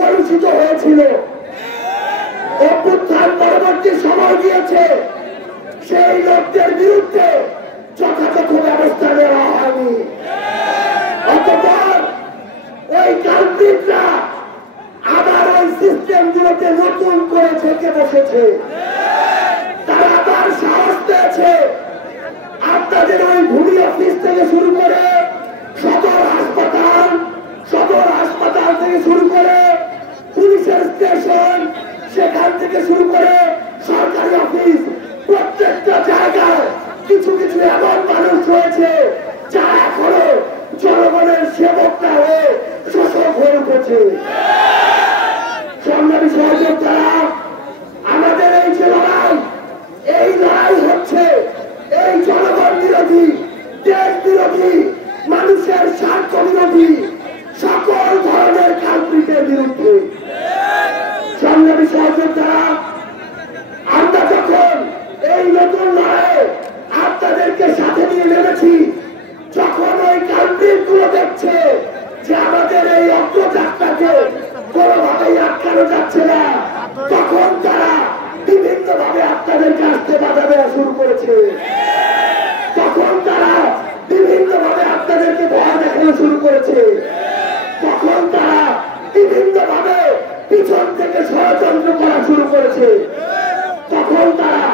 কলুষিত হয়েছিল। অভ্যুত্থান পরবর্তী সময় দিয়েছে, সেই লোকদের বিরুদ্ধে যথাযথ ব্যবস্থা নেওয়া হয়নি। অতঃপর ওই কালপ্রিটরা আবার ওই সিস্টেমগুলোতে নতুন করে থেকে বসেছে। তারা আবার সাহস পেয়েছে আপনাদের ওই ভূমি অফিস থেকে শুরু করে সদর হাসপাতাল থেকে শুরু করে পুলিশের স্টেশন, সেখান থেকে শুরু করে সরকারি অফিস, প্রত্যেকটা জায়গায় কিছু কিছু এমন মানুষ রয়েছে যারা এখনো জনগণের সেবকটা হয়ে শোষক হয়ে উঠেছে। সংগ্রামী সহযোদ্ধারা, আমাদের এই যে লড়াই, এই লড়াই হচ্ছে এই জনগণ বিরোধী, দেশ বিরোধী, মানুষের স্বার্থ বিরোধী সকল ধরনের কালপ্রিটের বিরুদ্ধে। সংগ্রামী সহযোদ্ধারা, আমরা যখন এই নতুন লড়াইয়ে আপনাদেরকে সাথে নিয়ে নেমেছি, যখন ওই কালপ্রিট গুলো দেখছে যে আমাদের এই অগ্রযাত্রাকে কোনোভাবেই আটকানো যাচ্ছে না, তখন তারা বিভিন্ন ভাবে আপনাদেরকে আসতে বাধা দেওয়া শুরু করেছে। তখন তারা বিভিন্ন ভাবে আপনাদেরকে ভয় দেখানো শুরু করেছে। তখন তারা বিভিন্ন ভাবে পিছন থেকে ষড়যন্ত্র করা শুরু করেছে। তখন তারা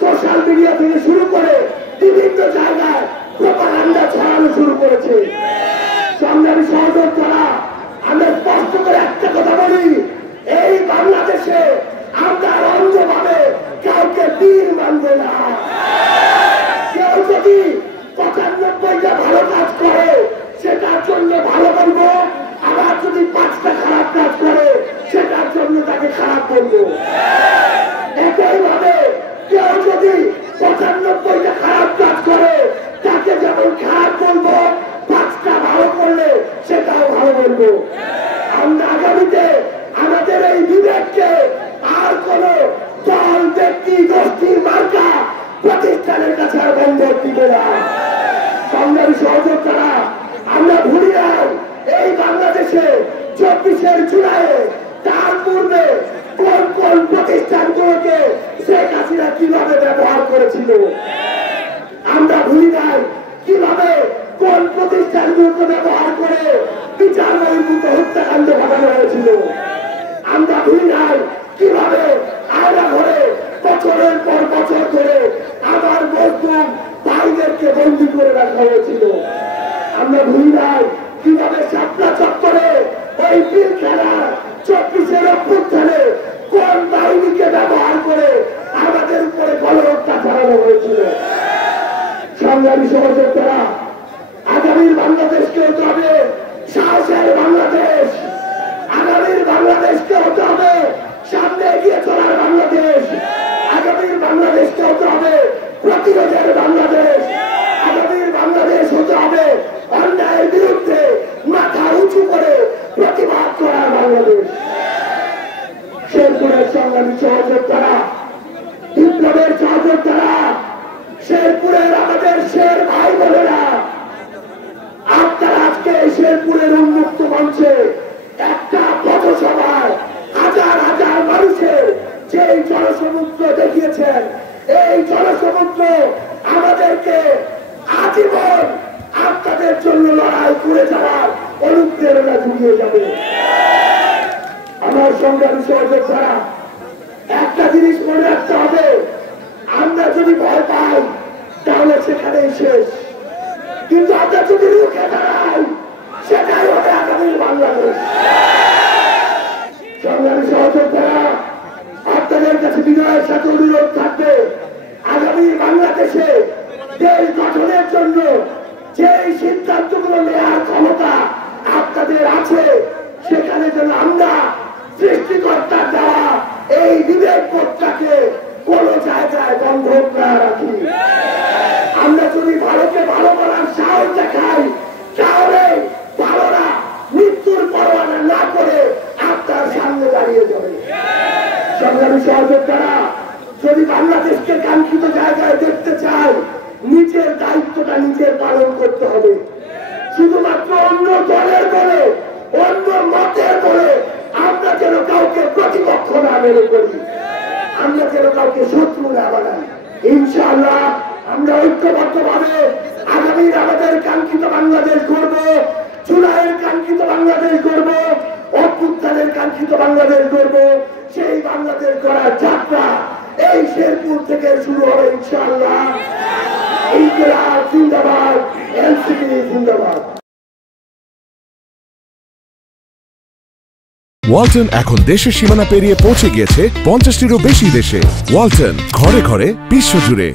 সোশ্যাল মিডিয়া থেকে শুরু করে বিভিন্ন জায়গায় প্রপাগান্ডা ছড়ানো শুরু করেছে। সংগ্রামী সহযোদ্ধারা, আমরা স্পষ্ট করে একটা কথা বলি, এই বাংলাদেশে আমরা অন্ধভাবে কাউকে বীর মানব না। কেউ যদি ৯৫টা ভালো কাজ করে সেটার জন্য ভালো বলবো, আবার যদি ৫টা খারাপ কাজ করে সেটার জন্য তাকে খারাপ বলবো। একইভাবে কেউ যদি ৯৫টা খারাপ কাজ করে তাকে যেমন খারাপ বলবো, ৫টা ভালো করলে সেটাও ভালো বলবো। আমরা আগামীতে আমাদের এই বিবেককে আর কোন দল, ব্যক্তি, গোষ্ঠীর মার্কা, প্রতিষ্ঠানের কাছে আর বন্ধক দিব না। সংগ্রামী সহযোদ্ধারা, আমরা ভুলি নাই এই বাংলাদেশে ২৪শে জুলাইয়ে তার পূর্বে কোন কোন প্রতিষ্ঠানগুলোকে শেখ হাসিনা কিভাবে ব্যবহার করেছিল। আমরা ভুলি নাই কিভাবে কোন প্রতিষ্ঠানগুলোকে ব্যবহার করে বিচার বহির্ভূত হত্যাকাণ্ড ঘটানো হয়েছিল। আমরা ভুলি নাই কিভাবে আয়না ঘরে বছরের পর বছর ধরে আমার মজলুম ভাইদেরকে বন্দী করে রাখা হয়েছিল। আমরা ভুলি নাই কিভাবে শাপলা চত্বরে ওই পিলখানা ২৪শে অভ্যুত্থানে কোন বাহিনীকে ব্যবহার করে আমাদের উপরে গণহত্যা চালানো হয়েছিল। সংগ্রামী সহযোদ্ধারা, আগামীর বাংলাদেশকে হতে হবে সাহসের বাংলাদেশ। আগামীর বাংলাদেশকে হতে হবে সামনে এগিয়ে চলার বাংলাদেশ। আগামীর বাংলাদেশকে হতে হবে প্রতিরোধের বাংলাদেশ। আগামীর বাংলাদেশ হতে হবে অন্যায়ের বিরুদ্ধে মাথা উঁচু করে প্রতিবাদ করার বাংলাদেশ। শেরপুরের সংগ্রামী সহযোদ্ধারা, বিপ্লবের সহযোদ্ধারা, শেরপুরের আমাদের শের ভাই বোনেরা, আপনারা আজকে শেরপুরের উন্মুক্ত মঞ্চে একটা পথসভায় হাজার হাজার মানুষের যে জনসমুদ্র দেখিয়েছেন, এই জনসমুদ্র আমাদেরকে আজীবন আপনাদের জন্য লড়াই করে যাওয়ার অনুপ্রেরণা জুগিয়ে যাবে। আমার সংগ্রামী সহযোদ্ধারা, একটা জিনিস মনে রাখতে হবে, আমরা যদি ভয় পাই তাহলে সেখানেই শেষ, কিন্তু আমরা যদি রুখে দাঁড়াই সেটাই হবে আগামীর বাংলাদেশ। সংগ্রামী সহযোদ্ধারা, আপনাদের কাছে বিনয়ের সাথে অনুরোধ থাকবে, আগামীর বাংলাদেশে দেশ গঠনের জন্য যে সিদ্ধান্তগুলো নেওয়ার ক্ষমতা আপনাদের আছে, সেখানে যেন আমরা সৃষ্টিকর্তার দেওয়া এই বিবেক বোধটাকে কোন জায়গায় বন্ধক না রাখি। আমরা যদি ভালোকে ভালো করার সাহস দেখাই, তাহলে ভালোরা মৃত্যুর পরোয়ানা না করে আপনার সামনে দাঁড়িয়ে যাবে। সংগ্রামী সহযোদ্ধারা, যদি বাংলাদেশকে কাঙ্ক্ষিত জায়গায় দেখতে চাই, নিজের দায়িত্বটা নিজের পালন করতে হবে। শুধুমাত্র অন্য দলের বলে, অন্য মতের বলে আমরা যে মনে করি। আমরা যেন কাউকে শত্রু না বানাই। ইনশাআল্লাহ আমরা ঐক্যবদ্ধভাবে আগামীর আমাদের কাঙ্ক্ষিত বাংলাদেশ গড়ব, জুলাইয়ের কাঙ্ক্ষিত বাংলাদেশ গড়ব, অভ্যুত্থানের কাঙ্ক্ষিত বাংলাদেশ গড়ব। সেই বাংলাদেশ গড়ার যাত্রা এই শেরপুর থেকে শুরু হবে ইনশাআল্লাহ। ইনকিলাব জিন্দাবাদ, এনসিপি জিন্দাবাদ। ওয়ালটন এখন দেশের সীমানা পেরিয়ে পৌঁছে গিয়েছে 50টিরও বেশি দেশে। ওয়ালটন, ঘরে ঘরে বিশ্বজুড়ে।